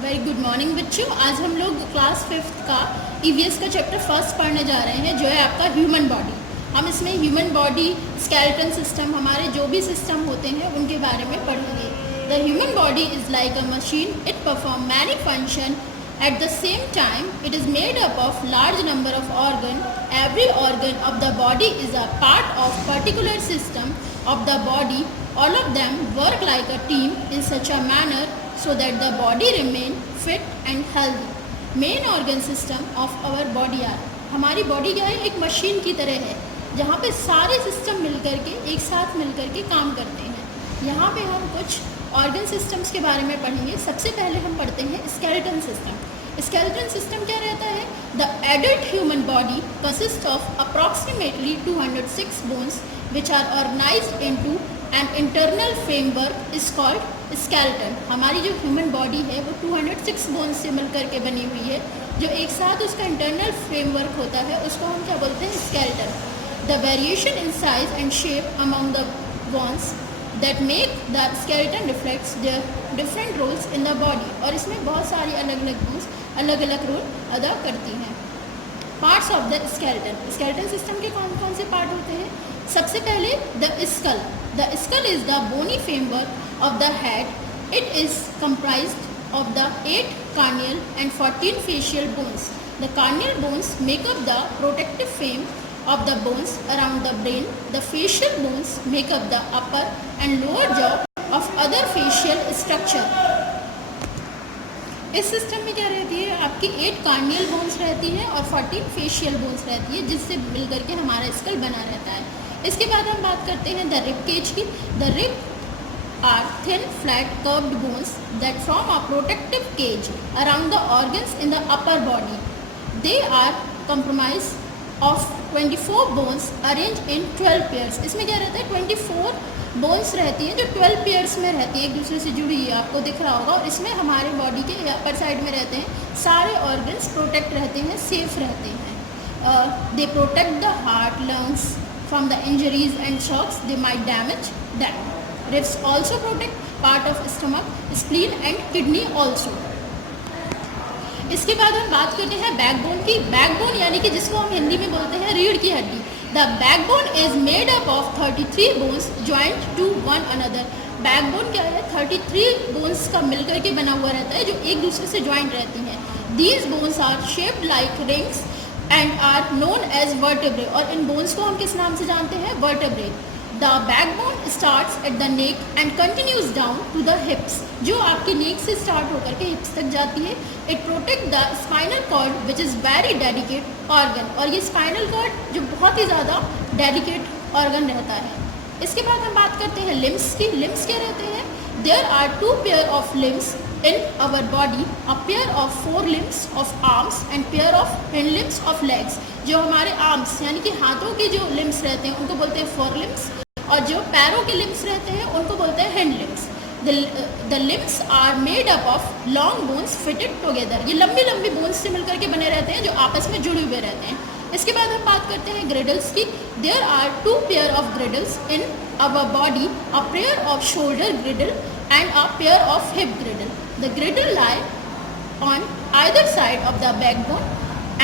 Very good morning बच्चों। आज हम लोग क्लास 5th का ईवीएस का चैप्टर फर्स्ट पढ़ने जा रहे हैं, जो है आपका ह्यूमन बॉडी। हम इसमें ह्यूमन बॉडी, स्केलेटन सिस्टम, हमारे जो भी सिस्टम होते हैं उनके बारे में पढ़ेंगे। The human body is like a machine, it perform many function at the same time. It is made up of large number of organ. Every organ of the body is a part of particular system of the body. All of them work like a team in such a manner so that the body remain fit and healthy. Main organ system of our body are, हमारी body क्या है, एक machine की तरह है जहाँ पे सारे सिस्टम मिलकर के एक साथ मिलकर के काम करते हैं। यहाँ पे हम कुछ ऑर्गन सिस्टम्स के बारे में पढ़ेंगे। सबसे पहले हम पढ़ते हैं स्केलेटन सिस्टम। स्केलेटन सिस्टम क्या रहता है? The adult human body consist of approximately 206 bones which are organized into an internal framework is called skeleton. हमारी जो ह्यूमन बॉडी है वो 206 बोन्स से मिलकर के बनी हुई है, जो एक साथ उसका इंटरनल फ्रेमवर्क होता है, उसको हम क्या बोलते हैं? Skeleton. The variation in size and shape among the bones that make the skeleton reflects the different roles in the body. और इसमें बहुत सारी अलग अलग बोन्स अलग अलग रोल अदा करती हैं। Parts of the skeleton, skeleton system के कौन कौन से पार्ट होते हैं? सबसे पहले the skull. The skull is the bony framework of the head. It is comprised of the 8 cranial and 14 facial bones. The cranial bones make up the protective frame of the bones around the brain. The facial bones make up the upper and lower jaw of other facial structure. इस system में क्या रहती है? आपकी 8 corneal bones रहती है और 14 facial bones रहती है, जिससे मिलकर के हमारा स्कल बना रहता है। इसके बाद हम बात करते हैं द रिब केज की। The rib are thin flat curved bones that form a protective cage around the organs in the upper body. They are compromise of 24 bones arrange in 12 pairs. इसमें क्या रहता है? 24 बोन्स रहती हैं जो 12 pairs में रहती है, एक दूसरे से जुड़ी है, आपको दिख रहा होगा। और इसमें हमारे बॉडी के अपर साइड में रहते हैं सारे ऑर्गन्स, प्रोटेक्ट रहते हैं, सेफ रहते हैं. They protect the heart, lungs from the injuries and shocks they might damage them. Ribs also protect part of stomach, spleen and kidney also. इसके बाद हम बात करते हैं बैकबोन की। बैकबोन यानी कि जिसको हम हिंदी में बोलते हैं रीढ़ की हड्डी. The backbone is made up of 33 bones joint to one another. Backbone क्या है? 33 बोन्स का मिलकर के बना हुआ रहता है, जो एक दूसरे से ज्वाइंट रहती हैं. These bones are shaped like rings and are known as vertebrae. और इन बोन्स को हम किस नाम से जानते हैं? Vertebrae. The backbone starts at the neck and continues down to the hips. जो आपकी नेक से स्टार्ट होकर के हिप्स तक जाती है. It protect the spinal cord which is very dedicate organ. और ये स्पाइनल कॉर्ड जो बहुत ही ज़्यादा डेडिकेट ऑर्गन रहता है. इसके बाद हम बात करते हैं लिम्स की. लिम्स क्या रहते हैं? There are 2 pair of limbs in our body, a pair of 4 limbs of arms and pair of hind limbs of legs. जो हमारे आर्म्स यानी कि हाथों के जो लिम्स रहते हैं उनको बोलते हैं फोर लिम्स, और जो पैरों के लिम्स रहते हैं उनको बोलते हैं hind limbs. The limbs are made up of long bones fitted together. ये लंबी लंबी बोन्स से मिलकर के बने रहते हैं, जो आपस में जुड़े हुए रहते हैं. इसके बाद हम बात करते हैं ग्रिडल्स की. There are 2 pair of girdles in our body, a pair of shoulder girdle and a pair of hip griddle. The griddle lie on either side of the backbone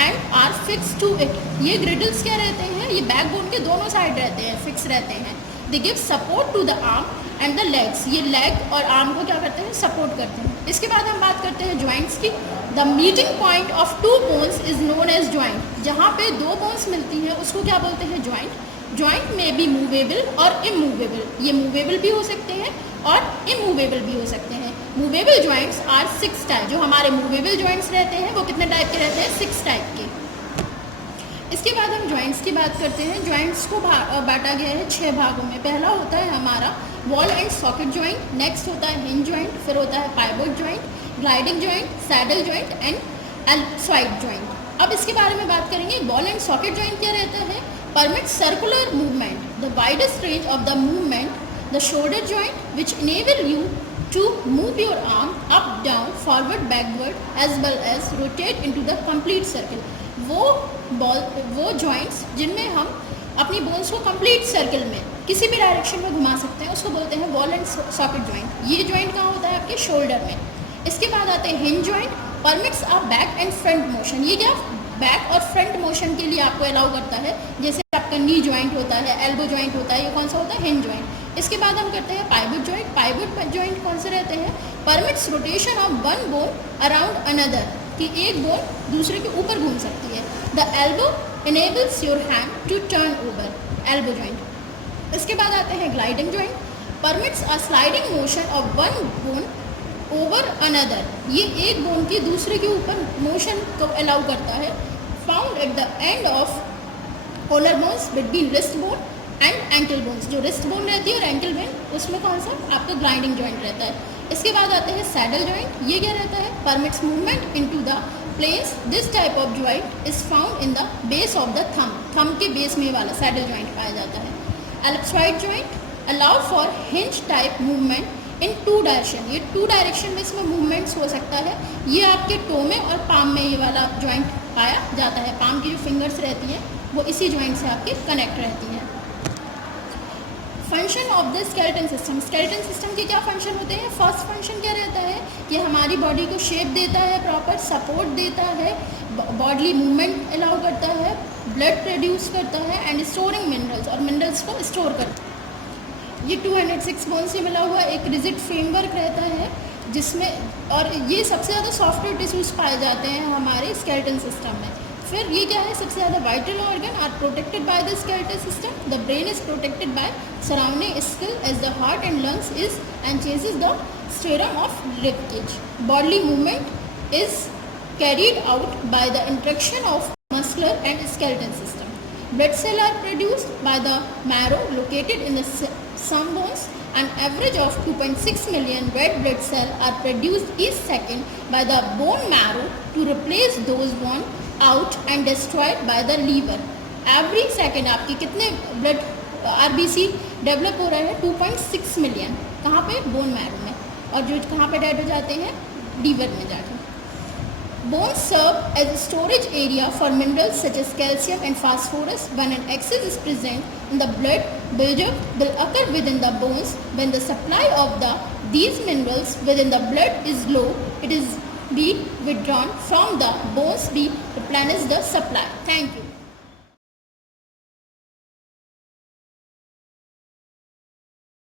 and are fixed to it. ये griddles क्या रहते हैं? ये backbone के दोनों side रहते हैं, fix रहते हैं. They give support to the arm and the legs. ये leg और arm को क्या करते हैं? सपोर्ट करते हैं. इसके बाद हम बात करते हैं joints की. The meeting point of 2 bones is known as joint. जहाँ पे 2 bones मिलती हैं उसको क्या बोलते हैं? joint. Joint may be movable और immovable. ये movable भी हो सकते हैं और इमूवेबल भी हो सकते हैं. Movable joints are 6 type. जो हमारे मूवेबल जॉइंट्स रहते हैं वो कितने टाइप के रहते हैं? 6 टाइप के. इसके बाद हम जॉइंट्स की बात करते हैं. जॉइंट्स को बांटा गया है 6 भागों में. पहला होता है हमारा ball and socket joint, next होता है हिंज जॉइंट, फिर होता है pivot joint, gliding joint, saddle joint and ellipsoid joint. अब इसके बारे में बात करेंगे. बॉल एंड सॉकेट जॉइंट क्या रहता है? Permit circular movement, the widest range of the movement. The shoulder joint, which enable you to move your arm up, down, forward, backward, as well as rotate into the complete circle. वो joints जिनमें हम अपनी bones को complete circle में किसी भी direction में घुमा सकते हैं, उसको बोलते हैं बॉल एंड सॉकेट जॉइंट. ये जॉइंट कहाँ होता है? आपके शोल्डर में. इसके बाद आते हैं hinge joint, permits a back and front motion. ये क्या बैक और फ्रंट मोशन के लिए आपको अलाउ करता है, जैसे आपका नी जॉइंट होता है, एल्बो जॉइंट होता है, ये कौन सा होता है, हिंज जॉइंट। इसके बाद हम करते हैं पाइवट जॉइंट। पाइवट जॉइंट कौन से रहते हैं, permits rotation of one bone around another, कि एक बोन दूसरे के ऊपर घूम सकती है। The elbow enables your hand to turn over, elbow joint। इसके बाद आते हैं gliding joint, permits a sliding motion of one bone over another। ये एक बोन की दूसरे के ऊपर मोशन को अलाउ करता है। Found at the end of polar bones between wrist bone and ankle bones. जो रिस्ट बोन रहती है और एंकल बोन, उसमें कौन सा आपका ग्लाइडिंग जॉइंट रहता है। इसके बाद आते हैं सैडल जॉइंट। ये क्या रहता है, permits movement into the planes. This type of joint is found in the base of the thumb के बेस में वाला सैडल जॉइंट पाया जाता है। Ellipsoid joint allow for hinge type movement in two direction. ये टू डायरेक्शन में इसमें movements हो सकता है। ये आपके टो में और पाम में ये वाला जॉइंट पाया जाता है। पाम की जो फिंगर्स रहती हैं वो इसी जॉइंट से आपके कनेक्ट रहती हैं। Function of the skeleton system. Skeleton system के क्या फंक्शन होते हैं। फर्स्ट फंक्शन क्या रहता है कि हमारी बॉडी को शेप देता है, प्रॉपर सपोर्ट देता है, बॉडी मूवमेंट अलाउ करता है, ब्लड प्रोड्यूस करता है एंड स्टोरिंग मिनरल्स, और मिनरल्स को स्टोर करता है। ये 206 बोन से मिला हुआ एक रिजिड फ्रेमवर्क रहता है, जिसमें और ये सबसे ज़्यादा सॉफ्टवेयर टिश्यूज पाए जाते हैं हमारे स्केलेटन सिस्टम में। फिर ये क्या है, सबसे ज़्यादा vital organ are protected by the skeletal system. The brain is protected by surrounding skill as the heart and lungs is and chases the sternum of rib cage. Body movement is carried out by the interaction of muscular and skeletal system. Blood cells are produced by the marrow located in the some bones. An average of 2.6 million red blood cells are produced each second by the bone marrow to replace those worn out and destroyed by the liver. Every second आपकी कितने blood RBC develop हो रहे हैं, 2.6 million. कहाँ पे, bone marrow में, और जो कहाँ पे डेड हो जाते हैं, लीवर में जाके। Bones serve as a storage area for minerals such as calcium and phosphorus. When an excess is present in the blood, buildup will occur within the bones. When the supply of these minerals within the blood is low, it is be withdrawn from the bones, be replenish the supply. Thank you.